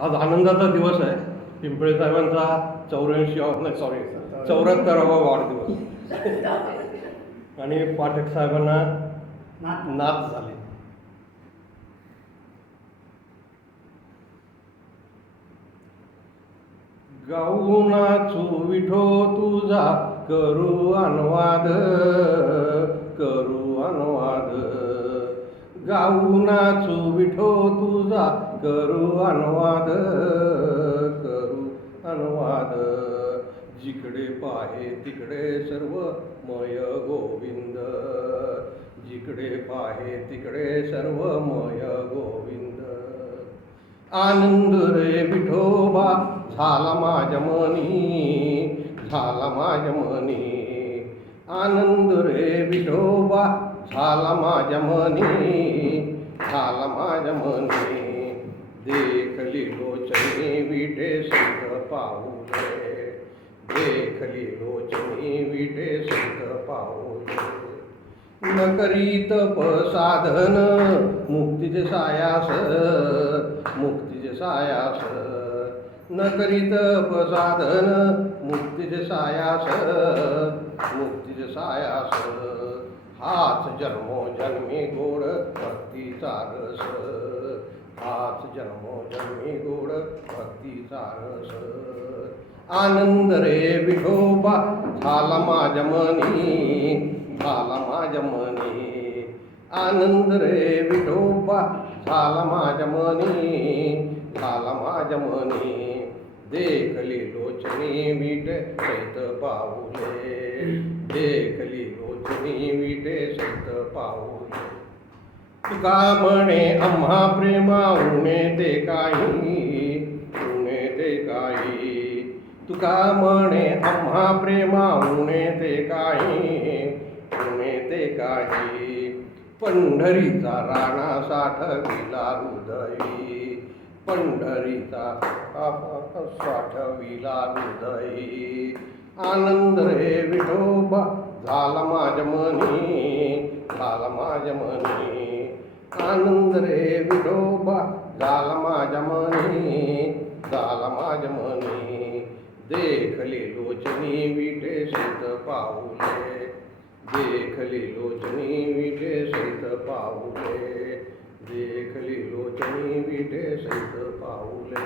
आज आनंदाचा दिवस आहे. पिंपळे साहेबांचा 74वा वाढदिवस आणि पाठक साहेबांना नात झाली. गाऊ नाचू विठो तुझा करू अनुवाद, करू अनुवाद. गाऊ नाचू विठो तुझा करू अनुवाद, करू अनुवाद. जिकडे पाहे तिकडे सर्व मय गोविंद, जिकडे पाहे तिकडे सर्व मय गोविंद. आनंद रे विठोबा झाला माझ्या मनी, झाला माझ्या मनी. आनंद रे विठोबा झाला माझ्या मनी, झाला माझ्या मनी. देखली लोचनी विठे संत पाऊले, देखली लोचनी विठे संत पाऊले. न करीत साधन मुक्तीचे सायास, मुक्तीचे सायास. न करीत साधन मुक्तीचे सायास, मुक्तीचे सायास. हाच जन्मोजन्मी गोड भक्तीचा रस, हाच जन्मोजन्मी गोड भक्तीचा रस. आनंद रे विठोबा झाला माझ्या मनी, झाला माझ्या मनी. आनंद रे विठोबा झाला माझ्या मनी, झाला माझ्या मनी. देखली लोचनी विठे सैत पाऊले, देखली लोचनी विठे सैत पाऊले. तुका म्हणे आम्हा प्रेमा उणे ते काही, उणे ते काही. तुका म्हणे आम्हा प्रेमा उणे ते काही, उणे ते काही. पंढरीचा राणा साठविला हृदयी, पंढरीचा साठविला हृदयी. आनंद रे विठोबा झाला माझ्या मनी, झाला माझ्या मनी. आनंद रे विठोबा झाला माझ्या मनी, झाला माझ्या मनी. देखली लोचनी विठे संत पाऊले, देखली लोचनी विठे संत पाऊले, देखली लोचनी विठे संत पाऊले.